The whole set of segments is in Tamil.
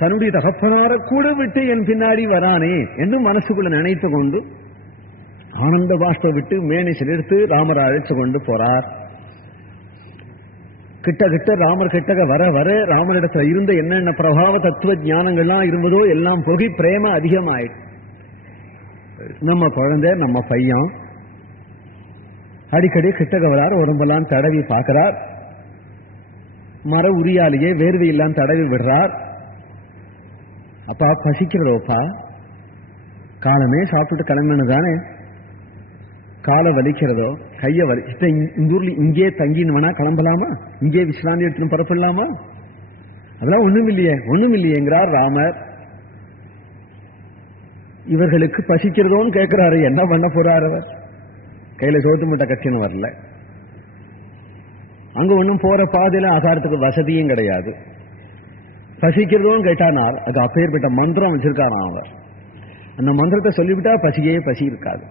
தன்னுடைய தகப்பனார கூட விட்டு என் பின்னாடி வரானே என்று மனசுக்குள்ள நினைத்து கொண்டு ஆனந்த பாஷ்ப விட்டு மேனி சிலிர்த்து ராமரை அழைச்சு கொண்டு போறார். கிட்ட கிட்ட ராமர் கிட்டக வர வர ராமரிடத்துல இருந்த என்னென்ன பிரபாவ தத்துவ ஞானங்கள்லாம் இருந்ததோ எல்லாம் போகி பிரேம அதிகமாயிடுச்சு. நம்ம குழந்தை, நம்ம பையன் அடிக்கடி கிட்டக வரார், உடம்பெல்லாம் தடவி பார்க்கிறார், மர உரியாலேயே வேர்வையெல்லாம் தடவி விடுறார். அப்பா பசிக்கிறதோப்பா, காலமே சாப்பிட்டு கிளம்பினு தானே, காலை வலிக்கிறதோ, கைய வலிச்சுட்டு இந்த ஊர்ல இங்கே தங்கினுவனா கிளம்பலாமா, இங்கே விசிராந்தி எடுத்து புறப்படலாமா, அதெல்லாம் ஒண்ணும் இல்லையேங்கிறார் ராமர். இவர்களுக்கு பசிக்கிறதோன்னு கேட்கிறாரு, என்ன பண்ண போறாரு அவர்? கையில சோத்து முட்டை கட்சின்னு வரல, அங்க ஒன்னும் போற பாதையில ஆகாரத்துக்கு வசதியும் கிடையாது. பசிக்கிறதோன்னு கேட்டானால் அது அப்பேற்பட்ட மந்திரம் வச்சிருக்காராம் அவர். அந்த மந்திரத்தை சொல்லிவிட்டா பசியே பசி இருக்காது,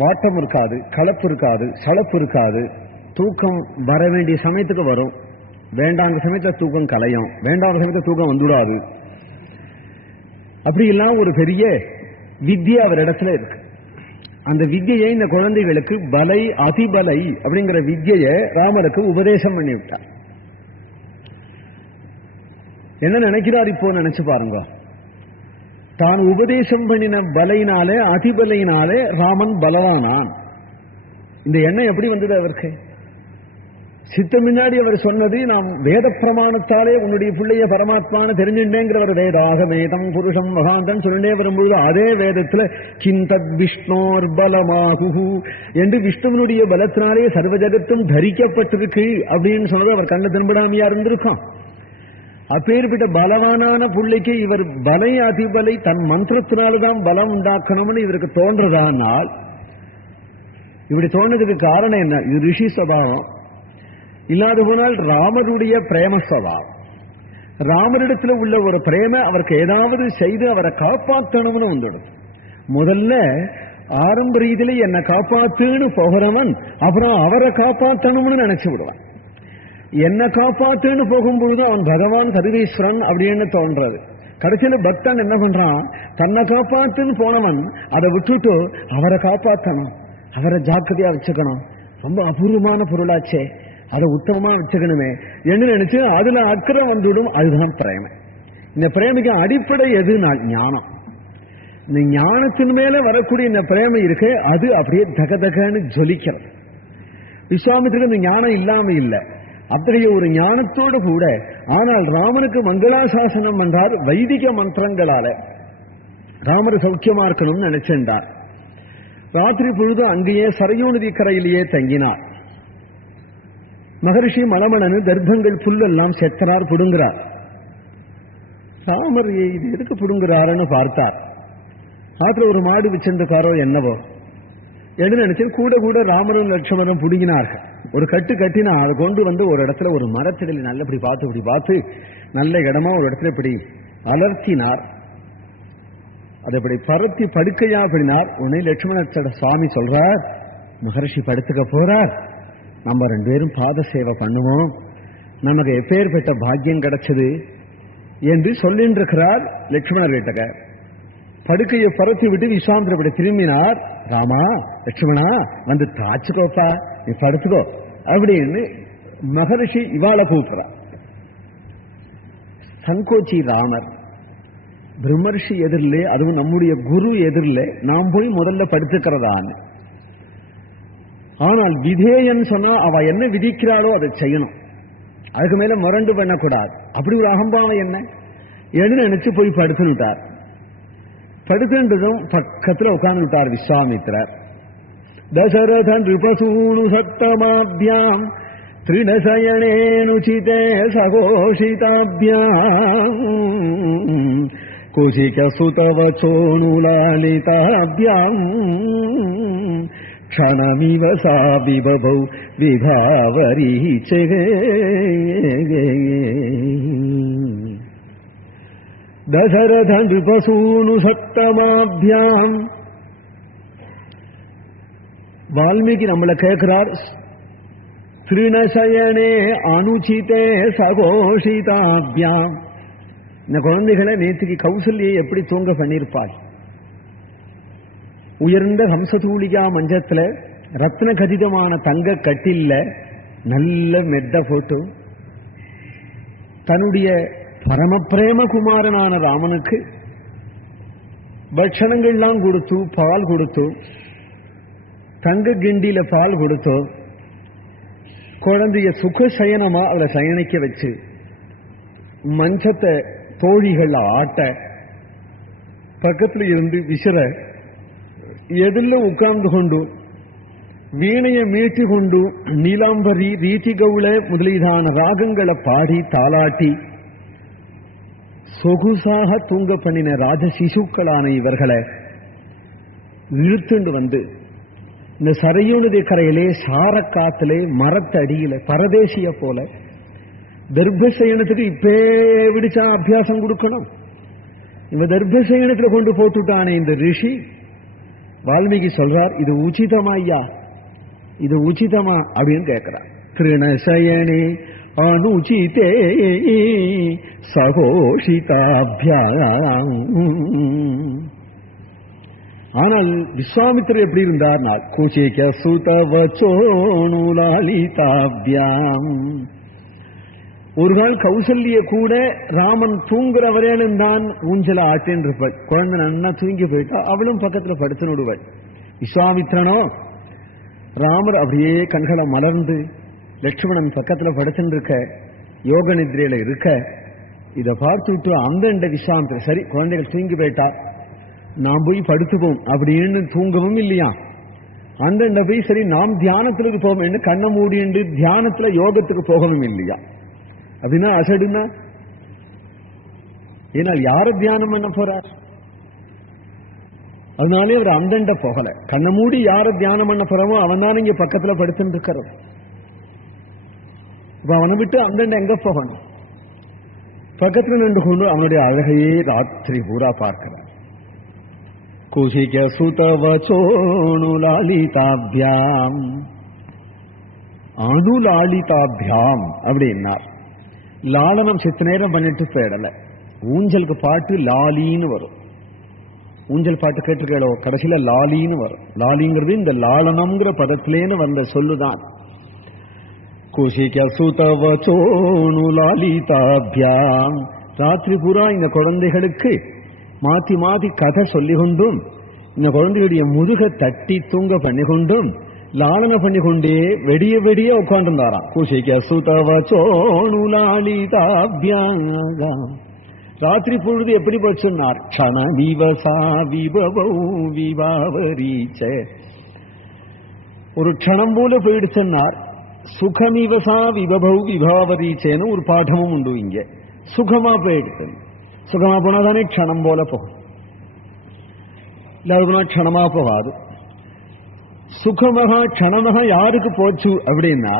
வாட்டம் இருக்காது, கலப்பு இருக்காது, சலப்பு இருக்காது. தூக்கம் வர வேண்டிய சமயத்துக்கு வரும், வேண்டாங்க சமயத்துல தூக்கம் கலையும், வேண்டாத சமயத்துல தூக்கம் வந்துடாது. அப்படி எல்லாம் ஒரு பெரிய வித்யா அவர் இடத்துல இருக்கு. அந்த வித்தியை இந்த குழந்தைகளுக்கு பலை அதிபலை அப்படிங்கிற வித்தியை ராமருக்கு உபதேசம் பண்ணி விட்டார். என்ன நினைக்கிறார் இப்போ நினைச்சு பாருங்க. தான் உபதேசம் பண்ணின பலையினாலே அதிபலையினாலே ராமன் பலவானான். இந்த எண்ணம் எப்படி வந்தது அவருக்கு? சித்த முன்னாடி அவர் சொன்னது, நாம் வேத பிரமாணத்தாலே உன்னுடைய பிள்ளைய பரமாத்மான தெரிஞ்சுட்டேங்கிறவர் வேதாக வேதம் புருஷம் மகாந்தன் சொல்லிட்டே வரும்பொழுது அதே வேதத்துல கிந்தத் விஷ்ணோர் பலமாகு என்று விஷ்ணுவனுடைய பலத்தினாலே சர்வ ஜகத்தும் தரிக்கப்பட்டிருக்கு அப்படின்னு சொன்னது அவர் கண்ண திரும்பிடாமையா இருந்திருக்கான். அப்பேற்பட்ட பலவானான பிள்ளைக்கு இவர் பலை அதிபலை தன் மந்திரத்தினால்தான் பலம் உண்டாக்கணும்னு இவருக்கு தோன்றதானால், இப்படி தோன்றதுக்கு காரணம் என்ன? இது ரிஷி சுபாவம். இல்லாது போனால் ராமருடைய பிரேம சுபாவம். ராமரிடத்துல உள்ள ஒரு பிரேம அவருக்கு ஏதாவது செய்து அவரை காப்பாற்றணும்னு வந்துடும். முதல்ல ஆரம்ப ரீதியில என்னை காப்பாத்துன்னு போகிறவன் அப்புறம் அவரை காப்பாற்றணும்னு நினைச்சு விடுவான். என்ன காப்பாத்துன்னு போகும்பொழுது அவன் பகவான் சர்வேஸ்வரன் அப்படின்னு தோன்றது. கடைசியில பக்தன் என்ன பண்றான், தன்னை காப்பாத்துன்னு போனவன் அதை விட்டுட்டு அவரை காப்பாற்றணும், அவரை ஜாக்கிரதையா வச்சுக்கணும், ரொம்ப அபூர்வமான பொருளாச்சே, அதை உத்தமமா வச்சுக்கணுமே என்று நினைச்சு அதுல அக்கறை வந்துடும். அதுதான் பிரேமை. இந்த பிரேமைக்கு அடிப்படை எதுனா ஞானம். இந்த ஞானத்தின் மேல வரக்கூடிய இந்த பிரேமை இருக்கு, அது அப்படியே தகதகன்னு ஜொலிக்கிறது. விஸ்வாமித்திரருக்கு இந்த ஞானம் இல்லாம இல்லை, அத்தகைய ஒரு ஞானத்தோடு கூட. ஆனால் ராமனுக்கு மங்களாசாசனம் பண்றார் வைதிக மந்திரங்களால. ராமர் சௌக்கியமா இருக்கணும்னு நினைச்சிருந்தார். ராத்திரி பொழுது அங்கேயே சரையூ நதி கரையிலேயே தங்கினார். மகரிஷி மலமணனு தர்ப்பங்கள் புல்லெல்லாம் செத்தனார், புடுங்கிறார். ராமர் இது எதுக்கு புடுங்குறாருன்னு பார்த்தார். ஆத்துல ஒரு மாடு வச்சிருந்தாரோ என்னவோ எது நினைச்சு கூட கூட ராமரும் லட்சுமணரும் புடுங்கினார்கள். ஒரு கட்டு கட்டினா அதை கொண்டு வந்து ஒரு இடத்துல ஒரு மரத்திடலி நல்ல இப்படி பார்த்து நல்ல இடமா ஒரு இடத்துல இப்படி அலர்த்தினார். அதை இப்படி பருத்தி படுக்கையா அப்படினார். உடனே லட்சுமண சுவாமி சொல்றார், மகரிஷி படுத்துக்க போறார், நம்ம ரெண்டு பேரும் பாத சேவை பண்ணுவோம், நமக்கு எப்பேற்பட்ட பாக்கியம் கிடைச்சது என்று சொல்லிட்டு இருக்கிறார். லட்சுமணர் கிட்டக்க படுக்கையை பரத்தி விட்டு விஸ்வாமித்திரப்படி திரும்பினார். ராமா லட்சுமணா வந்து தாச்சுக்கோப்பா, நீ படுத்துக்கோ அப்படின்னு மகரிஷி இவாள கூப்பிடுறார். சங்கோச்சி ராமர் பிரம்மர்ஷி எதிரிலே, அதுவும் நம்முடைய குரு எதிரிலே நாம் போய் முதல்ல படுத்துக்கிறதான்னு. ஆனால் விதேயன் சொன்னா அவ என்ன விதிக்கிறாளோ அதை செய்யணும், அதுக்கு மேல முரண்டு பண்ணக்கூடாது. அப்படி ஒரு அகம்பாவம் என்ன எழுந்து நினைச்சு போய் படுத்துட்டார். படுத்துன்றதும் பக்கத்துல உட்கார்ந்து விட்டார் விஸ்வாமித்திரர். தசரத நிருபசூனு சத்தமாபியாம் திரிணசயனேனுசிதே சகோஷிதாபியாம் குசிக சுதவச்சோனுலாலிதாபியாம் க்ஷணமிவ சா விபவௌ விபாவரீச்சே. தசரத நிருபசூனு சத்தமாபியாம். வால்மீகி நம்மளை கேட்கிறார், திருணசயனே அனுச்சிதே சகோஷிதாபியாம். இந்த குழந்தைகளை நேற்றுக்கு கௌசல்யை எப்படி தூங்க பண்ணிருப்பாள்? உயர்ந்த ஹம்சதூளிகா மஞ்சத்துல ரத்ன கதிதமான தங்க கட்டில்ல நல்ல மெத்த போட்டு தன்னுடைய பரமபிரேமகுமாரனான ராமனுக்கு பட்சணங்கள்லாம் கொடுத்து, பால் கொடுத்து, தங்க கிண்டியில பால் கொடுத்து, குழந்தைய சுக சயனமா அவளை சயனிக்க வச்சு மஞ்சத்தை தோழிகள் ஆட்ட, பக்கத்துல இருந்து விசிற, எதில் உட்கார்ந்து கொண்டு வீணையை மீட்டு கொண்டு நீலாம்பரி ரீதி கவுள முதலீதான ராகங்களை பாடி தாளாட்டி சொகுசாக தூங்க பண்ணின ராஜ சிசுக்களான இவர்களை இழுத்துண்டு வந்து இந்த சரையுனதி கரையிலே சாரக்காத்திலே மரத்தடியில பரதேசிய போல தர்பசயனத்துக்கு இப்பே விடிச்சா அபியாசம் கொடுக்கணும். இவ தர்பசயனத்துல கொண்டு போட்டுட்டானே இந்த ரிஷி. வால்மீகி சொல்றார், இது உச்சிதமா ஐயா, இது உச்சிதமா அப்படின்னு கேட்கிறார். திருணசயனே அனுச்சிதே சகோஷிதாபியாம். ஆனால் விஸ்வாமித்திரர் எப்படி இருந்தார்? குஷிக சுதவச்சோணுலாலிதாபியாம். ஒரு நாள் கௌசல்ய கூட ராமன் தூங்குற வரையிலும் தான் ஊஞ்சல ஆட்டேன் இருப்பாள். குழந்தை நன்னா தூங்கி போயிட்டா அவளும் பக்கத்துல படுத்து நடுவாள். விஸ்வாமித்திரனோ ராமர் அப்படியே கண்களை மலர்ந்து லட்சுமணன் பக்கத்துல படுத்துன்னு இருக்க, யோக நித்ரையில இருக்க, இதை பார்த்து விட்டு அந்த விஸ்வாமித்திரன் சரி குழந்தைகள் தூங்கி போயிட்டா நாம் போய் படுத்துப்போம் அப்படின்னு தூங்கவும் இல்லையா. அந்த போய் சரி நாம் தியானத்துக்கு போவோம் கண்ணை மூடிண்டு தியானத்துல யோகத்துக்கு போகவும் இல்லையா. அப்படின்னா அசடுனா ஏனால் யார தியானம் பண்ண போறார்? அதனாலே அவர் அந்தண்ட போகல. கண்ணை மூடி யார தியானம் பண்ண போறமோ அவன் தான் இங்க பக்கத்துல படுத்துட்டு இருக்கிறோம். இப்ப அவனை விட்டு அந்தண்ட எங்க போகணும்? பக்கத்துல நின்று கொண்டு அவனுடைய அழகையே ராத்திரி பூரா பார்க்கிறார். குஷிக சுதவச்சோணுலாலிதாபியாம். அனுலாலிதாபியாம் அப்படின்னார். லாலனம் சித்த நேரம் பண்ணிட்டு போயிடல. ஊஞ்சலுக்கு பாட்டு லாலின்னு வரும். ஊஞ்சல் பாட்டு கேட்டுக்கோ, கடைசியில லாலின்னு வரும். லாலிங்கிறது இந்த லாலனம்ங்கிற பதத்திலேன்னு வந்த சொல்லுதான். குஷிக சுதவச்சோணுலாலிதாபியாம். ராத்திரி பூரா இந்த குழந்தைகளுக்கு மாத்தி மாத்தி கதை சொல்லிக் கொண்டும் இந்த குழந்தையுடைய முதுக தட்டி தூங்க பண்ணி கொண்டும் லாலன பண்ணி கொண்டே வெடிய வெடிய உட்கார்ந்துருந்தாராம். குஷிக சுதவச்சோணுலாலிதாபியாம். ராத்திரி பொழுது எப்படி போச்சுன்னார்? க்ஷண விவசா விபவௌ விவாவரீச்ச. ஒரு க்ஷணம் போல போயிடுச்சுன்னார். சுகமிவசா விபவௌ விபாவரீச்சேன்னு ஒரு பாடமும் உண்டு. இங்க சுகமா போயிடுச்சு. சுகமா போனா தானே க்ஷணம் போல போகும். இல்ல க்ஷணமா போகாது. சுகமகா க்ஷணமகா யாருக்கு போச்சு அப்படின்னா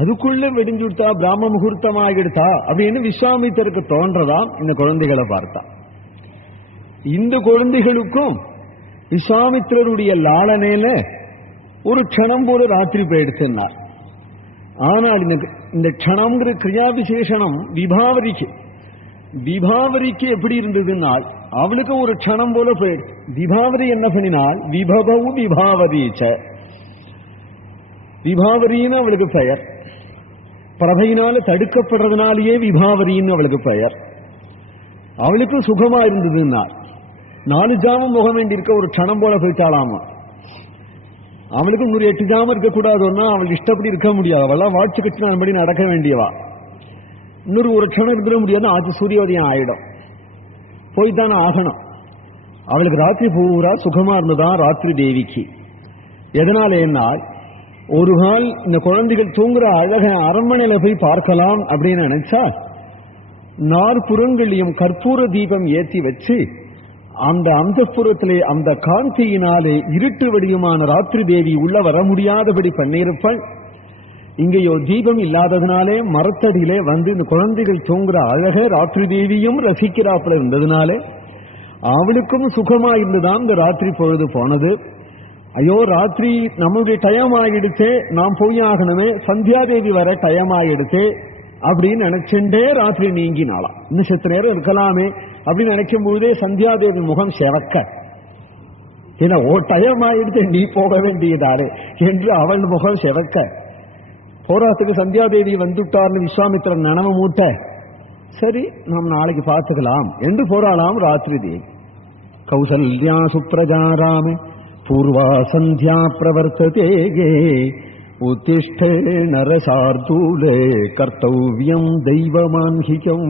அதுக்குள்ள வெடிஞ்சுட்டா பிராம முகூர்த்தமாகிடுதா அப்படின்னு விஸ்வாமித்தருக்கு தோன்றதாம். இந்த குழந்தைகளை பார்த்தா இந்த குழந்தைகளுக்கும் விஸ்வாமித்திரருடைய லாலனையில ஒரு க்ஷணம் போல ராத்திரி போயிடுச்சுன்னார். ஆனால் இந்த க்ஷணம்ங்கிற கிரியா விசேஷனம் விபாவரிக்கு. விபாவரிக்கு எப்படி இருந்ததுனால் அவளுக்கு ஒரு க்ஷணம் போல போயிடுச்சு. விபாவரி என்ன பண்ணினால் விபவவு விபாவரீச்ச. விபாவரின்னு அவளுக்கு பெயர். பிரபையினால தடுக்கப்படுறதுனாலேயே விபாவரின்னு அவளுக்கு பெயர். அவளுக்கு சுகமா இருந்ததுன்னா 4 ஜாமம் முகம் வேண்டியிருக்க ஒரு க்ஷணம் போல போயிட்டாளாமா. அவளுக்கு 108 ஜாமம் இருக்கக்கூடாதுன்னா அவள் இஷ்டப்படி இருக்க முடியாது. அவெல்லாம் வாட்சி கட்டினபடி நடக்க வேண்டியவா. ஒரு க்ஷணம் இருந்துட முடியாது. ஆச்சு சூரியோதயம் ஆயிடும். போய்தானே ஆகணும். அவளுக்கு ராத்திரி பூரா சுகமா இருந்ததான் ராத்திரி தேவிக்கு. எதனால என்ன ஒரு நாள் இந்த குழந்தைகள் தூங்குற அழக அரண்மனையில போய் பார்க்கலாம் அப்படின்னு நினைச்சா 4 புறங்களையும் கற்பூர தீபம் ஏற்றி வச்சு அந்த அந்தப்புறத்திலே அந்த காந்தியினாலே இருட்டு வடிவமான ராத்திரி தேவி உள்ள வர முடியாதபடி பண்ணியிருப்பாள். இங்கேயோ தீபம் இல்லாததுனாலே மரத்தடியிலே வந்து இந்த குழந்தைகள் தூங்குற அழக ராத்திரி தேவியும் ரசிக்கிறாப்புல இருந்ததுனாலே அவளுக்கும் சுகமா இருந்துதான் இந்த ராத்திரி பொழுது போனது. ஐயோ ராத்திரி நம்மளுடைய டைம் ஆயிடுச்சே, நாம் போய் ஆகணுமே, சந்தியாதேவி வர டைம் ஆயிடுச்சே அப்படின்னு நினைச்சுட்டே ராத்திரி நீங்கினாலாம். இன்னும் செத்த நேரம் இருக்கலாமே அப்படின்னு நினைக்கும் பொழுதே சந்தியாதேவி முகம் செவக்க, ஏன்னா ஓ டைம் ஆயிடுச்சு நீ போக வேண்டியதாரே என்று அவள் முகம் செவக்க, போராத்துக்கு சந்தியாதேவி வந்துட்டார்னு விஸ்வாமித்திரன் நனவு மூட்ட, சரி நாம் நாளைக்கு பார்த்துக்கலாம் என்று போராளாம் ராத்திரி தேவி. கௌசல்யா சுப்ரஜாராமே பூர்வா சந்தியா பிரவர்த்ததே உத்திஷ்டே நரசார்தூலே கர்த்தவ்யம் தெய்வமான்ஹிகம்.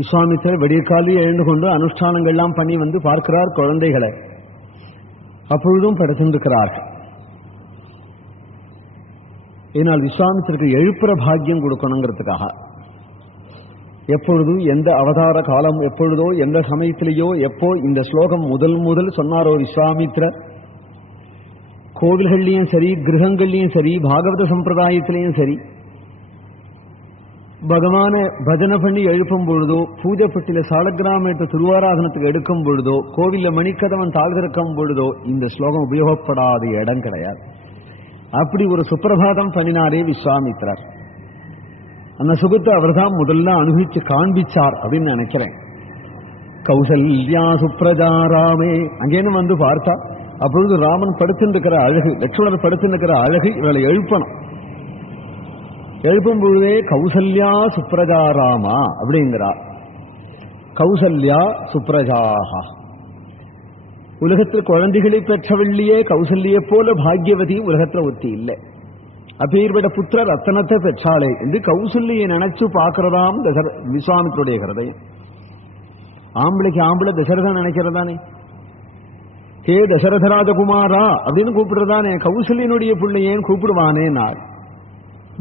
விஸ்வாமித்திரர் வெடியற்காலி எழுந்து கொண்டு அனுஷ்டானங்கள்லாம் பண்ணி வந்து பார்க்கிறார் குழந்தைகளை. அப்பொழுதும் படுத்திருக்கிறார்கள். ஏனால் விஸ்வாமித்திரருக்கு எழுப்புற பாக்கியம் கொடுக்கணுங்கிறதுக்காக எப்பொழுது எந்த அவதார காலம் எப்பொழுதோ எந்த சமயத்திலேயோ எப்போ இந்த ஸ்லோகம் முதல் சொன்னாரோ விஸ்வாமித்திரர், கோவில்கள்லயும் சரி கிரகங்கள்லயும் சரி பாகவத சம்பிரதாயத்திலையும் சரி பகவான பஜனை பண்ணி எழுப்பும் பொழுதோ, பூஜைப்பட்டில சாலக்கிராமத்தை திருவாராதனத்துக்கு எடுக்கும் பொழுதோ, கோவில்ல மணிக்கதவன் தாழ்ந்திருக்கும் பொழுதோ இந்த ஸ்லோகம் உபயோகப்படாத இடம் கிடையாது. அப்படி ஒரு சுப்பிரபாதம் பண்ணினாரே விஸ்வாமித்திரர். அந்த சுகத்தை அவர் தான் முதல்ல அனுபவிச்சு காண்பிச்சார் அப்படின்னு நினைக்கிறேன். கௌசல்யா சுப்ரஜாராமே அங்கேன்னு வந்து பார்த்தா அப்பொழுது ராமன் படுத்திருக்கிற அழகு, லட்சுமணர் படுத்திருக்கிற அழகு இவளை எழுப்பணும். எழுப்பும் பொழுதே கௌசல்யா சுப்ரஜாராமா அப்படிங்கிறார். கௌசல்யா சுப்ரஜாஹா, உலகத்தில் குழந்தைகளை பெற்றவள்ளியே கௌசல்ய போல பாக்யவதி உலகத்துல ஒத்தி இல்லை. அப்பேற்பட்ட புத்திர ரத்தனத்தை பெற்றாளே என்று கௌசல்யை நினைச்சு பார்க்கிறதாம் விஸ்வாமித்திரருடைய ஹிருதயம். ஆம்பளைக்கு ஆம்பளை தசரதன் நினைக்கிறதானே, ஹே தசரதராஜகுமாரா அப்படின்னு கூப்பிடுறதானே, கௌசல்யனுடைய பிள்ளையேன்னு கூப்பிடுவானே. நாள்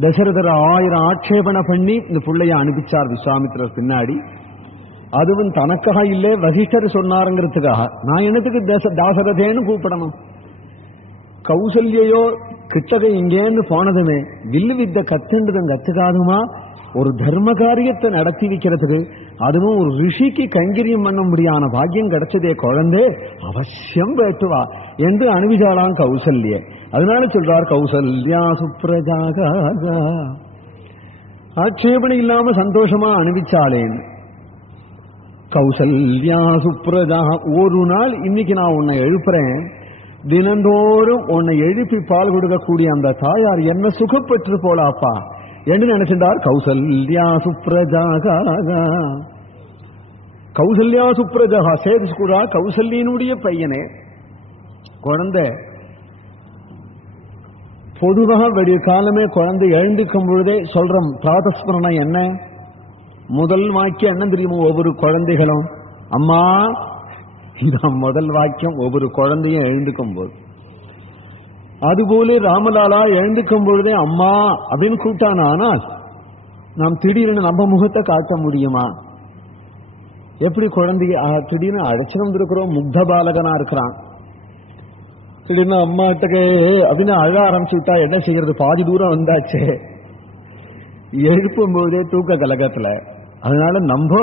தசரதர் 1000 ஆட்சேபனை பண்ணி இந்த பிள்ளைய அனுப்பிச்சார் விஸ்வாமித்திரர் பின்னாடி. அதுவும் தனக்காக இல்லை, வசிஷ்டர் சொன்னாருங்கிறதுக்காக. நான் என்னத்துக்கு தாசரதேன்னு கூப்பிடணும்? கௌசல்யோ கிட்டகை இங்கேன்னு போனதுமே வில்லு வித்த கத்துன்றதும் கத்துக்காதுமா, ஒரு தர்ம காரியத்தை நடத்தி வைக்கிறதுக்கு, அதுவும் ஒரு ரிஷிக்கு கைங்கரியம் பண்ண முடியான பாக்கியம் கிடைச்சதே குழந்தை, அவசியம் வேட்டுவா என்று அனுப்பிச்சாலாம் கௌசல்ய. அதனால சொல்றார் கௌசல்யா சுப்ரஜாகா, ஆட்சேபனை இல்லாம சந்தோஷமா அனுப்பிச்சாலேன்னு. கௌசல்யா சுப்ரஜா, ஒரு நாள் இன்னைக்கு நான் உன்னை எழுப்புறேன், தினந்தோறும் உன்னை எழுப்பி பால் கொடுக்கக்கூடிய அந்த தாயார் என்ன சுகப்பற்று போலாப்பா என்று நினைச்சிருந்தார். கௌசல்யா சுப்ரஜாகா, கௌசல்யா சுப்ரஜா சேதுஸ்குரா கௌசல்யனுடைய பையனே குழந்தை. பொதுவாக வெடிய காலமே குழந்தை எழுந்திருக்கும் பொழுதே சொல்ற பிராதஸ்மரணம் என்ன? முதல் வாக்கியம் என்ன தெரியுமோ? ஒவ்வொரு குழந்தைகளும் அம்மா, இந்த முதல் வாக்கியம் ஒவ்வொரு குழந்தையும் எழுந்துக்கும் போது. அதுபோல ராமலாலா எழுந்துக்கும் பொழுதே அம்மா அப்படின்னு கூப்பிட்டானா, ஆனால் நாம் திடீர்னு நம்ம முகத்தை காட்ட முடியுமா? எப்படி குழந்தைய திடீர்னு அழைச்சு வந்திருக்கிறோம், முக்த பாலகனா இருக்கிறான், திடீர்னு அம்மாட்டே அப்படின்னு அழ ஆரம்பிச்சுட்டா என்ன செய்யறது? பாதி தூரம் வந்தாச்சே, எழுப்பும் போதே தூக்க கலகத்துல. அதனால நம்ம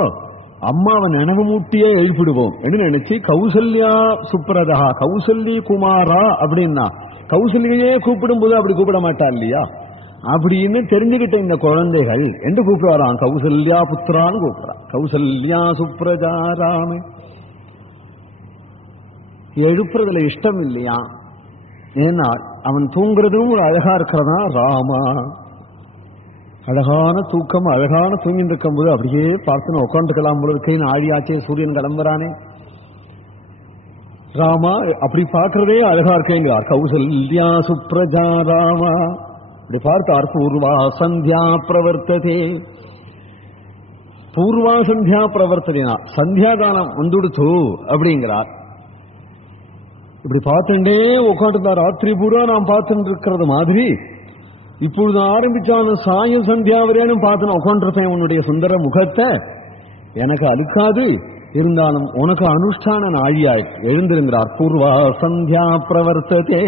அம்மாவை நினைவு மூட்டியே எழுப்பிடுவோம் என்று நினைச்சு கௌசல்யா சுப்ரதா, கௌசல்ய குமாரா அப்படின்னா, கௌசல்யே கூப்பிடும் போது அப்படி கூப்பிட மாட்டா இல்லையா அப்படின்னு தெரிஞ்சுக்கிட்ட இந்த குழந்தைகள் என்று கூப்பிடுவாராம். கௌசல்யா புத்திரான்னு கூப்பிடுறான். கௌசல்யா சுப்ரஜாராமே. எழுப்புறதுல இஷ்டம் இல்லையா? ஏன்னா அவன் தூங்குறதும் ஒரு அழகா இருக்கிறதா. ராமா, அழகான தூக்கம், அழகான தூங்கிட்டு இருக்கும் போது அப்படியே பார்த்து உட்காந்துக்கலாம் போல இருக்கேன்னு ஆழியாச்சே, சூரியன் கிளம்புறானே. ராமா அப்படி பார்க்கிறதே அழகா இருக்கேங்கிறார். கௌசல்யா சுப்ரஜா ராமா அப்படி பார்த்தார். பூர்வா சந்தியா பிரவர்த்ததே, பூர்வா சந்தியா பிரவர்த்தனா, சந்தியாகாலம் வந்துடுத்து அப்படிங்கிறார். இப்படி பார்த்துட்டே உட்காந்துருந்தா ராத்திரி பூரா நாம் பார்த்துட்டு இருக்கிறது மாதிரி இப்பொழுது ஆரம்பிச்சான சாயம் சந்தியா வரையும் பார்த்து நான் உட்காந்துருப்பேன் உன்னுடைய சுந்தர முகத்தை. எனக்கு அழுக்காது, இருந்தாலும் உனக்கு அனுஷ்டான நாழியாய் எழுந்திருங்கிறார். பூர்வா சந்தியா பிரவர்த்ததே.